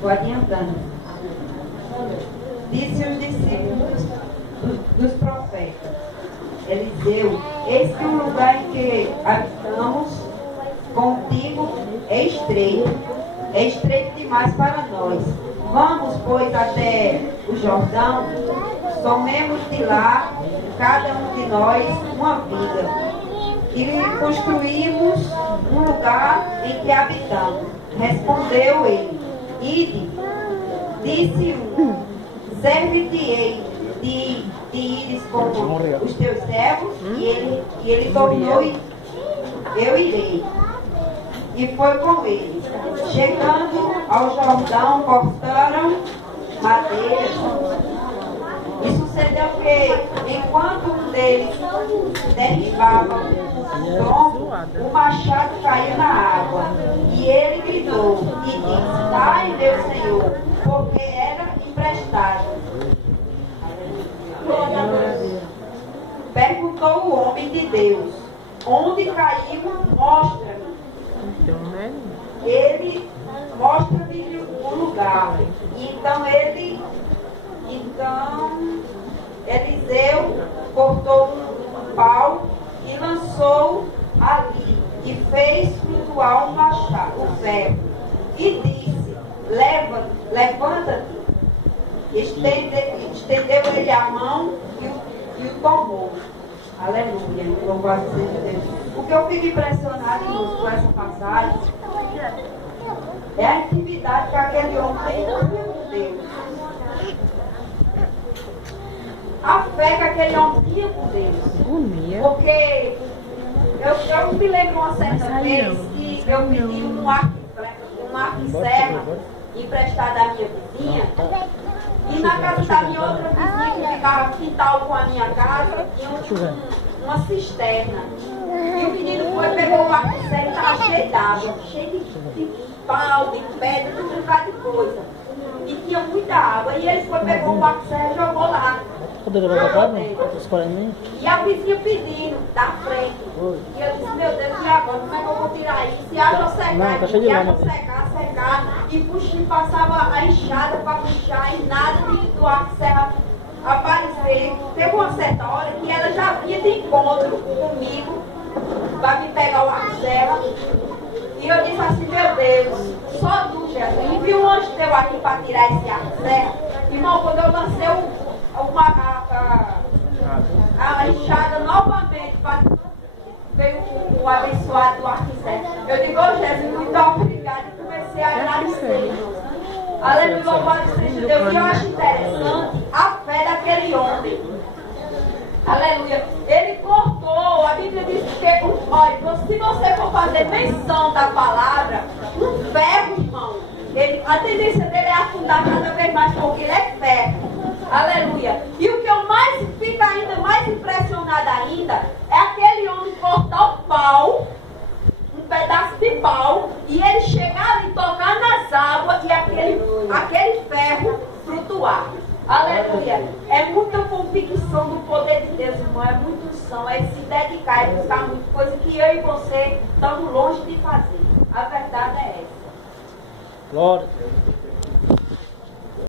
Vou adiantando. Disse os discípulos dos profetas: Eliseu, eis que o lugar em que habitamos contigo é estreito demais para nós. Vamos, pois, até o Jordão, tomemos de lá, cada um de nós, uma vida, e construímos um lugar em que habitamos. Respondeu ele: Ide. Disse um: serve-te-ei de ires com os teus servos? E ele tornou: eu irei. E foi com eles. Chegando ao Jordão, cortaram madeiras. E sucedeu que, enquanto um deles derribava o tronco, o machado caiu na água. E ele gritou e disse: ai, meu Senhor, porque era emprestado. Perguntou o homem de Deus: onde caiu? Mostra-me. Ele mostra-me o lugar. Então Eliseu cortou um pau e lançou ali e fez flutuar o ferro. E disse: levanta-te. Estendeu ele a mão e o tomou. Aleluia, louvado seja Deus. O que eu fico impressionado com essa passagem é a intimidade que aquele homem tem com Deus. A fé que aquele homem tinha com Deus. Porque eu me lembro uma certa vez que eu pedi um arco e serra emprestado à minha vizinha. E na casa da minha outra vizinha, que ficava quintal com a minha casa, tinha uma cisterna. E o menino foi, pegou o arco e serra e estava cheio d'água, cheio de pau, de pedra, tudo um bocado de coisa. E tinha muita água. E ele foi, pegou o arco e serra e jogou lá. E a vizinha pedindo, da frente. E eu disse: meu Deus, e agora? Como é que eu vou tirar isso? Se água secar, e puxei, passava a enxada para puxar e nada do arco e serra aparecer. Teve uma certa hora que ela já vinha de encontro comigo para me pegar o arco e serra. E eu disse assim: meu Deus, só tu, Jesus. E viu um anjo teu aqui para tirar esse arco e serra. Irmão, quando eu lancei a enxada novamente, veio o abençoado do arco e serra. Eu digo: oh, Jesus, muito obrigado. E comecei a agradecer. Aleluia, louvado seja Deus. E eu acho interessante a fé daquele homem. Aleluia. Ele cortou, a Bíblia diz que, olha, se você for fazer menção da palavra, um ferro, irmão, a tendência dele é afundar cada vez mais, porque ele é ferro. Aleluia. E o que eu mais fico ainda mais impressionada ainda é aquele homem cortar o pau, um pedaço de pau, e ele chegar ali, tocar nas águas e aquele ferro flutuar. Aleluia. É muita convicção do poder de Deus, irmão. É muita unção, é se dedicar, é buscar muita coisa que eu e você estamos longe de fazer. A verdade é essa. Glória a Deus.